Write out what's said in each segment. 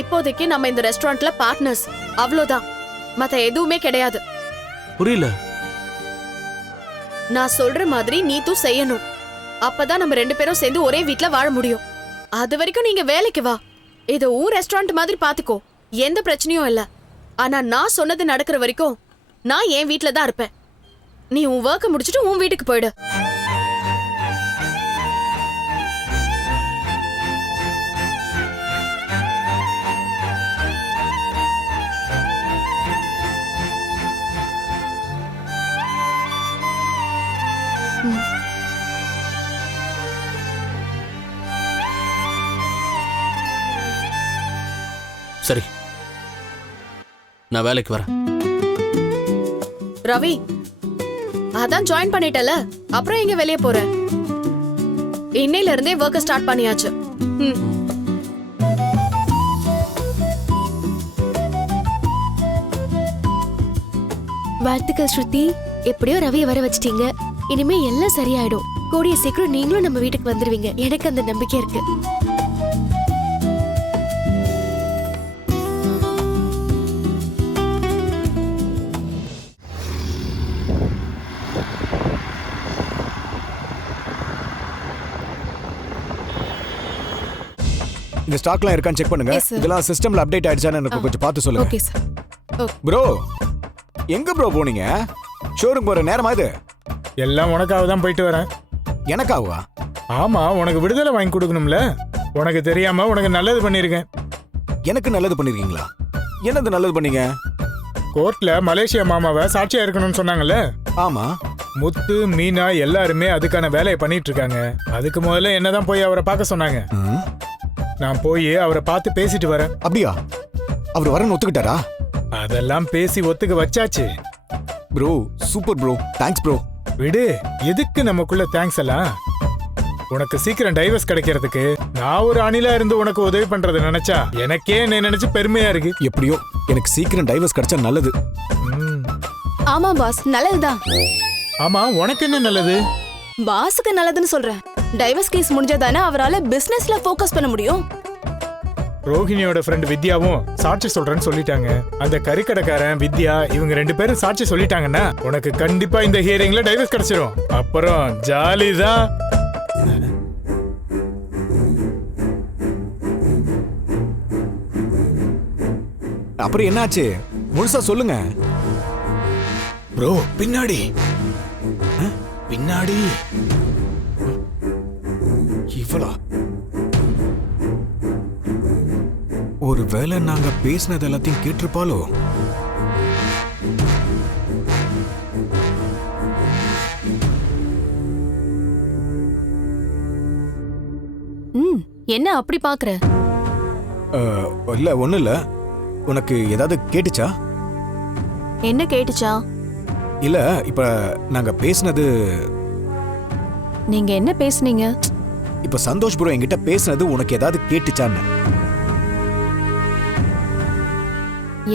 இப்போதைக்கு நம்ம இந்த ரெஸ்டாரண்ட்ல பார்ட்னர்ஸ், அவ்வளவுதான். மத்த எதுவுமே கிடையாது. புரியல. நான் சொல்ற மாதிரி நீத்தும் செய்யணும். அப்பதான் நம்ம 2 பேரும் சேர்ந்து ஒரே வீட்ல வாழ முடியும். அது வரைக்கும் நீங்க வேலைக்கு வா. இது ஊர் ரெஸ்டாரண்ட் மாதிரி பாத்துக்கோ, எந்த பிரச்சனையும் இல்ல. ஆனா நான் சொன்னது நடக்கிற வரைக்கும் நான் என் வீட்ல தான் இருப்பேன். நீ உன் ஒர்க்க முடிச்சிட்டு உன் வீட்டுக்கு போயிடு. சரி, நான் வேலைக்கு வரேன். ரவி, அதான் ஜாயின் பண்ணிட்டல, அப்புறம் எங்க வெளியே போற? இன்னையில இருந்தே ஒர்க்க ஸ்டார்ட் பண்ணியாச்சு. வாழ்த்துக்கள் ஸ்ருதி. எப்படியோ ரவியை வர வச்சிட்டீங்க. இனிமே எல்லாம் சரியாயிடும். கூடிய சீக்கிரம் நீங்களும் நம்ம வீட்டுக்கு வந்துருவீங்க. எனக்கு அந்த நம்பிக்கை இருக்கு. இந்த ஸ்டாக்லாம் இருக்கான்னு செக் பண்ணுங்க. இதெல்லாம் சிஸ்டம்ல அப்டேட் ஆயிடுச்சான்னு எனக்கு கொஞ்சம் பார்த்து சொல்லுங்க. Okay sir. ப்ரோ, எங்க ப்ரோ போனீங்க? ஷோரூம் போற நேரமா இது? எல்லாம் உனக்காக தான் போயிட்டு வரேன். எனக்காவா? ஆமா, உனக்கு விடுதலை வாங்கி கொடுக்கணும்ல. உனக்கு தெரியாம உனக்கு நல்லது பண்ணிருக்கேன். எனக்கு நல்லது பண்ணிருக்கீங்களா? என்னது நல்லது பண்ணீங்க? கோர்ட்ல மலேசியா மாமாவை சாட்சியா இருக்கணும்னு சொன்னாங்கல்ல. ஆமா. முத்து, மீனா எல்லாருமே அதுக்கான வேலையை பண்ணிட்டு இருக்காங்க. அதுக்கு முதல்ல என்னதான் போய் அவரை பார்க்க சொன்னாங்க. நான் போய் அவரை பார்த்து பேசிட்டு வரேன். அப்படியா? அவர் வரன்னு ஒத்துக்கிட்டாரா? அதெல்லாம் பேசி ஒத்துக்க வச்சாச்சு. Bro, super bro. Thanks bro. விடு, எதுக்கு நமக்குள்ள தேங்க்ஸ் எல்லாம்? உனக்கு சீக்கிரம் டைவர்ஸ் கிடைக்கிறதுக்கு நான் ஒரு அணிலா இருந்து உனக்கு உதவி பண்றது நினைச்சா எனக்கே என்ன நினைச்சு பெருமையா இருக்கு. எப்படியோ எனக்கு சீக்கிரம் டைவர்ஸ் கிடைச்சா நல்லது. ஆமா பாஸ், நல்லதுதான். ஆமா, உனக்கு என்ன நல்லது? பாஸுக்கு நல்லதுன்னு சொல்றேன். டைவர்ஸ் கேஸ் முடிஞ்சதானே அவரால பிசினஸ்ல ஃபோக்கஸ் பண்ண முடியும். ரோஹிணியோட ஃப்ரெண்ட் வித்யாவும் சாட்சி சொல்றேன்னு சொல்லிட்டாங்க. அந்த கறிக்கடைக்காரன் வித்யா இவங்க 2 பேரும் சாட்சி சொல்லிட்டாங்கன்னா உனக்கு கண்டிப்பா இந்த ஹியரிங்ல டைவர்ஸ் கிடைச்சிரும். அப்புறம் ஜாலி தான். அப்புறம் என்னாச்சு? முழுசா சொல்லுங்க. ப்ரோ, பின்னாடி பின்னாடி இவ்வளோ ஒருவேளை நாங்க பேசினது எல்லாத்தையும் கேட்டிருப்பாளோ? என்ன அப்படி பாக்குற? இல்ல, ஒண்ணு இல்ல. உனக்கு ஏதாவது கேட்டுச்சா? என்ன கேட்டுச்சா? இல்ல, இப்ப நாங்க பேசினது. நீங்க என்ன பேசுனீங்க? இப்ப சந்தோஷ் ப்ரோ என்கிட்ட பேசினது உனக்கு ஏதாவது கேட்டுச்சான்னு?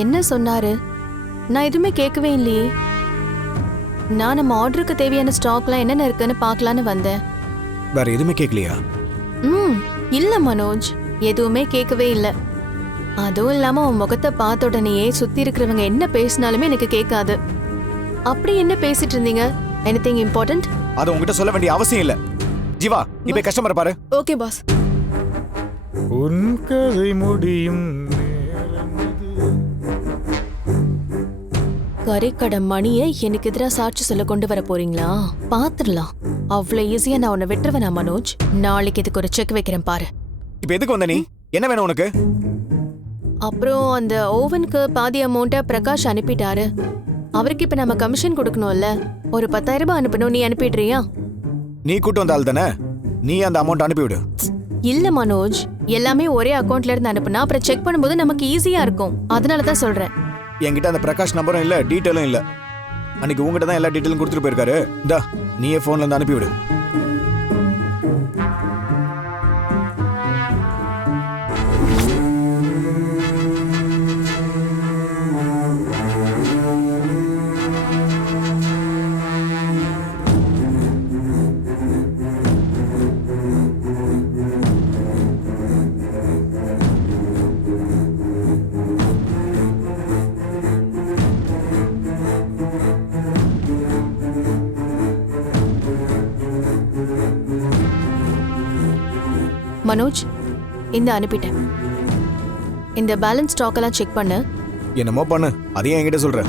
என்ன சொன்னாரு? நான் எதுவுமே கேட்கவே இல்லையே. நான் நம்ம ஆர்டருக்கு தேவையான ஸ்டாக்லாம் என்னென்ன இருக்குன்னு பார்க்கலான்னு வந்தேன். வேற எதுவுமே கேட்கலையா? இல்ல மனோஜ், எதுவுமே கேட்கவே இல்ல. அதுவும் இல்லாம உன் முகத்தை பார்த்த உடனேயே சுத்தி இருக்கிறவங்க என்ன பேசினாலுமே எனக்கு கேட்காது. அப்படி என்ன பேசிட்டு இருந்தீங்க? Anything important? அது உங்ககிட்ட சொல்ல வேண்டிய அவசியம் இல்ல. ஜீவா, நீ போய் கஸ்டமரை பாரு. Okay boss. உன் கதை முடியும். கறிக்கடை மணியை எனக்கு எதிராக சாட்சி சொல்ல கொண்டு வர போறீங்களா? பாத்துடலாம். அவ்வளவு ஈஸியா நான் உன்னை விட்டுருவேனா மனோஜ்? நாளைக்கு இதுக்கு ஒரு செக் வைக்கிறேன் பாரு. இப்ப எதுக்கு வந்த நீ? என்ன வேணும் உனக்கு? அப்புறம் அந்த ஓவனுக்கு பாதி அமௌண்ட்டை பிரகாஷ் அனுப்பிட்டாரு. அவருக்கு இப்ப நம்ம கமிஷன் கொடுக்கணும்ல. ஒரு 10,000 ரூபாய் அனுப்பணும். நீ அனுப்பிடுறியா? நீ கூட்டு வந்த ஆள் தானே, நீ அந்த அமௌண்ட் அனுப்பிவிடு. இல்ல மனோஜ், எல்லாமே ஒரே அக்கௌண்ட்ல இருந்து அனுப்புனா அப்புறம் செக் பண்ணும்போது நமக்கு ஈஸியா இருக்கும். அதனாலதான் சொல்றேன். என்கிட்ட அந்த பிரகாஷ் நம்பரும் இல்ல, டீட்டெயிலும் இல்ல. அன்னைக்கு உங்ககிட்ட தான் எல்லா டீட்டெயிலும் கொடுத்துட்டு போயிருக்காரு. இந்தா, நீயே போன்ல இருந்து அனுப்பிவிடு. மனோஜ் இந்த அனுப்பிட்டேன். இந்த பேலன்ஸ் ஸ்டாக் எல்லாம் செக் பண்ணு. என்னமோ பண்ணு, அதையும் என்கிட்ட சொல்ற.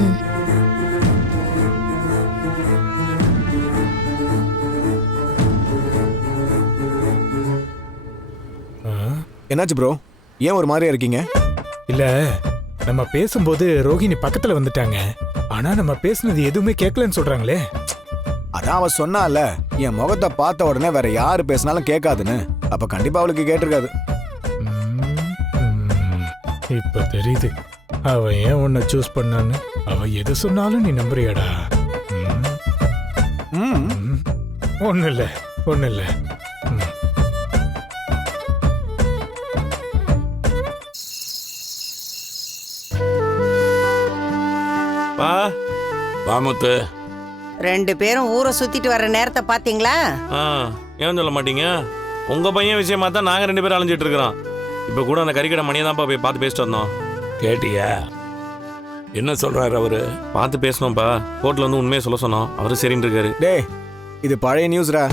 ம். என்னாச்சு ப்ரோ, ஏன் ஒரு மாதிரியா இருக்கீங்க? இல்ல நம்ம பேசும்போது ரோஹிணி பக்கத்துல வந்துட்டாங்க. ஆனா நம்ம பேசுனது எதுவுமே கேட்கலன்னு சொல்றாங்களே. அதான் அவ சொன்னால, என் முகத்தை பார்த்த உடனே வேற யாரு பேசினாலும் கேட்காதுன்னு. அப்ப கண்டிப்பா அவளுக்கு கேட்டிருக்காது. இப்ப தெரியுது அவ ஏன் உன்னை சூஸ் பண்ணான்னு. அவ எது சொன்னாலும் நீ நம்புறியாடா? ஒண்ணு இல்ல ஒண்ணு இல்ல. வாமுத்து, 2 பேரும் ஊரை சுத்திட்டு வர்ற நேரத்தை பாத்தீங்களா? ஏன் சொல்ல மாட்டீங்க? உங்க பையன் விஷயமா தான் நாங்க 2 பேரும் அலைஞ்சிட்டு இருக்கிறோம். இப்ப கூட அந்த கறிக்கடை மணியை தான்ப்பா போய் பார்த்து பேசிட்டு வந்தோம். கேட்டியா என்ன சொல்றாரு அவரு? பார்த்து பேசணும்ப்பா, கோர்ட்ல வந்து உண்மையை சொல்ல சொன்னோம். அவரு சரின்னு இருக்காரு. டேய், இது பழைய நியூஸ்ரா.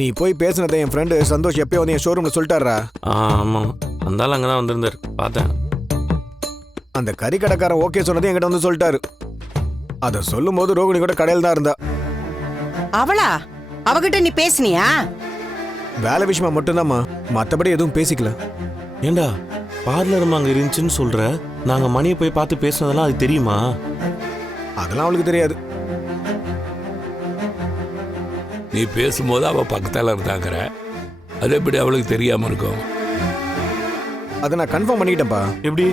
நீ போய் பேசினதை என் ஃப்ரெண்டு சந்தோஷ் எப்பயோ வந்து என் ஷோரூம்ல சொல்லிட்டாரா. ஆமா, அந்த ஆள் அங்கதான் வந்திருந்தாரு, பார்த்தேன். அந்த கறி கடைக்காரன் ஓகே சொன்னதை என்கிட்ட வந்து சொல்லிட்டாரு. அதை சொல்லும் போது ரோகிணி கூட கடையில் தான் இருந்தா. அவளா? அவகிட்ட நீ பேசுனியா? வேலை விஷயமா மட்டும்தாம்மா, மற்றபடி எதுவும் பேசிக்கல. ஏண்டா பார்லர் அங்க இருந்துச்சுன்னு சொல்ற, நாங்க மணியை போய் பார்த்து பேசினதெல்லாம் அது தெரியுமா? அதெல்லாம் அவளுக்கு தெரியாது. நீ பேசும்போது அவ பக்கத்தால இருந்தாங்கிற, அது எப்படி அவளுக்கு தெரியாம இருக்கும்? அதை நான் கன்ஃபார்ம் பண்ணிக்கிட்டேன்ப்பா. எப்படி?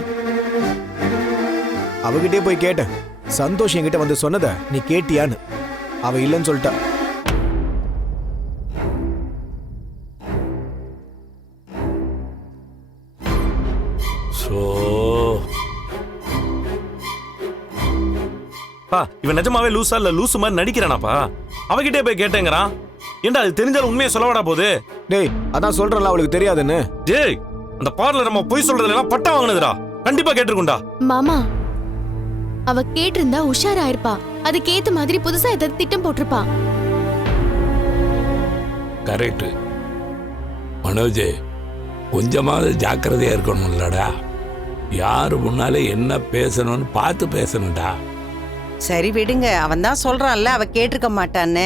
அவகிட்டே போய் கேட்டேன், சந்தோஷ் என்கிட்ட வந்து சொன்னத நீ கேட்டியான்னு. அவ இல்லைன்னு சொல்லிட்டா. இவன் நிஜமாவே லூசா இல்ல லூசு மாதிரி நடிக்கிறானாப்பா? அவகிட்டே போய் கேட்டேங்கிறான். ஏண்டா அது தெரிஞ்சாலும் உண்மையை சொல்லவாடா போகுது? டேய், அதான் சொல்றேன்ல அவளுக்கு தெரியாதுன்னு. டேய், அந்த பார்லர் நம்ம போய் சொல்றதுல எல்லாம் பட்டம் வாங்கினதுடா. கண்டிப்பா கேட்டிருக்கும்டா. மாமா, அவ கேட்டிருந்தா உஷாராயிருப்பா. அதுக்கேத்த மாதிரி புதுசா ஏதாவது திட்டம் போட்டிருப்பா. கரெக்ட் மனோஜே, கொஞ்சமாவது ஜாக்கிரதையா இருக்கணும்லடா. யாரு முன்னாலே என்ன பேசணும்னு பார்த்து பேசணும்டா. சரி விடுங்க, அவன் தான் சொல்றான்ல அவ கேட்டிருக்க மாட்டான்னு.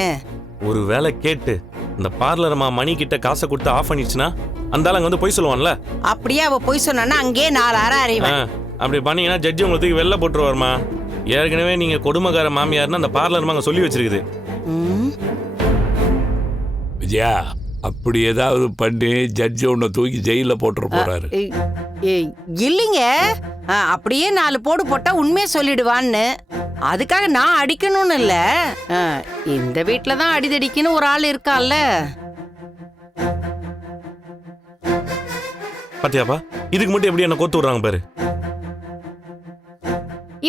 ஒரு வேலை கேட்டு இந்த பார்லர் மணி கிட்ட காசை கொடுத்து ஆஃப் பண்ணிடுச்சுன்னா அந்த ஆள் அங்க வந்து போய் சொல்லுவான்ல. அப்படியே அவ போய் சொன்னா அங்கேயே 4 அரை அறிவேன். அப்படி பண்ணீங்கன்னா ஜட்ஜி உங்களுக்கு வெளில போட்டுருவாருமா. ஏற்கனவே நீங்க கொடுமைக்கார மாமியார்னு அந்த பார்லர் அங்க சொல்லி வச்சிருக்குது. விஜயா, அப்படி ஏதாவது பண்ணி ஜட்ஜி உன்னை தூக்கி ஜெயில போட்டுற போறாரு. இல்லைங்க, அப்படியே 4 போடு போட்டா உண்மையை சொல்லிடுவான்னு. அதுக்காக நான் அடிக்கணும்னு இல்ல. இந்த வீட்டுல தான் அடிதடிக்குன்னு ஒரு ஆள் இருக்கான்ல. பாத்தியாப்பா, இதுக்கு மட்டும் எப்படி என்ன கோத்து விடுறாங்க பாரு.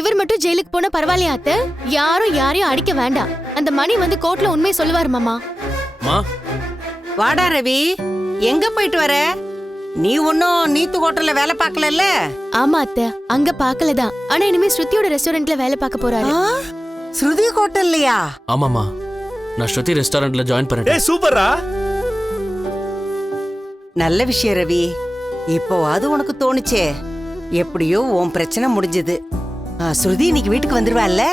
இவர் மட்டும் ஜெயிலுக்கு போனா பரவாயில்லையா அத்தை? யாரும் யாரையும் அடிக்க வேண்டாம். அந்த மணி வந்து கோர்ட்ல உண்மையை சொல்லுவாரு மாமா. வாடா ரவி, எங்க போயிட்டு வர? நீ ஒன்னும் நீத்து ஹோட்டல்ல வேலை பார்க்கல? ஆமா அத்தை, அங்க பாக்கலதான். ஆனா இனிமே ஸ்ருதியோட ரெஸ்டாரண்ட்ல வேலை பார்க்க போறாரு. ஸ்ருதி ஹோட்டல்லையா? ஆமாமா, நான் ஸ்ருதி ரெஸ்டாரண்ட்ல ஜாயின் பண்ணிட்டேன். ஏய் சூப்பரா, நல்ல விஷயம் ரவி. இப்போ அது உனக்கு தோணுச்சே. எப்படியோ உன் பிரச்சனை முடிஞ்சது. ஸ்ருதி இன்னைக்கு வீட்டுக்கு வந்துருவாள்ல?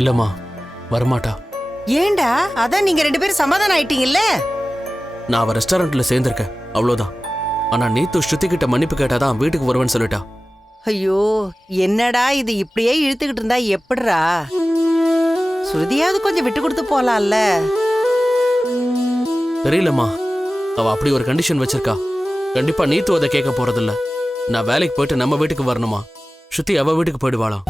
இல்லம்மா, வரமாட்டா. ஏண்டா? அதான் நீங்க 2 பேரும் சமாதானம் ஆயிட்டீங்கல்ல? நான் அவ ரெஸ்டாரண்ட்ல சேர்ந்திருக்கேன், அவ்வளவுதான். ஆனா நீத்து ஸ்ருதி கிட்ட மன்னிப்பு கேட்டாதான் வீட்டுக்கு வருவேன்னு சொல்லிட்டா. ஐயோ, என்னடா இது இப்படியே இழுத்துக்கிட்டு இருந்தா எப்படிரா? ஸ்ருதியாவது கொஞ்சம் விட்டு கொடுத்து போலாம்ல. தெரியலம்மா, அவ அப்படி ஒரு கண்டிஷன் வச்சிருக்கா. கண்டிப்பா நீத்து அதை கேட்க போறதில்ல. நான் வேலைக்கு போயிட்டு நம்ம வீட்டுக்கு வரணுமா, ஸ்ருதி அவ வீட்டுக்கு போயிடுவாளாம்.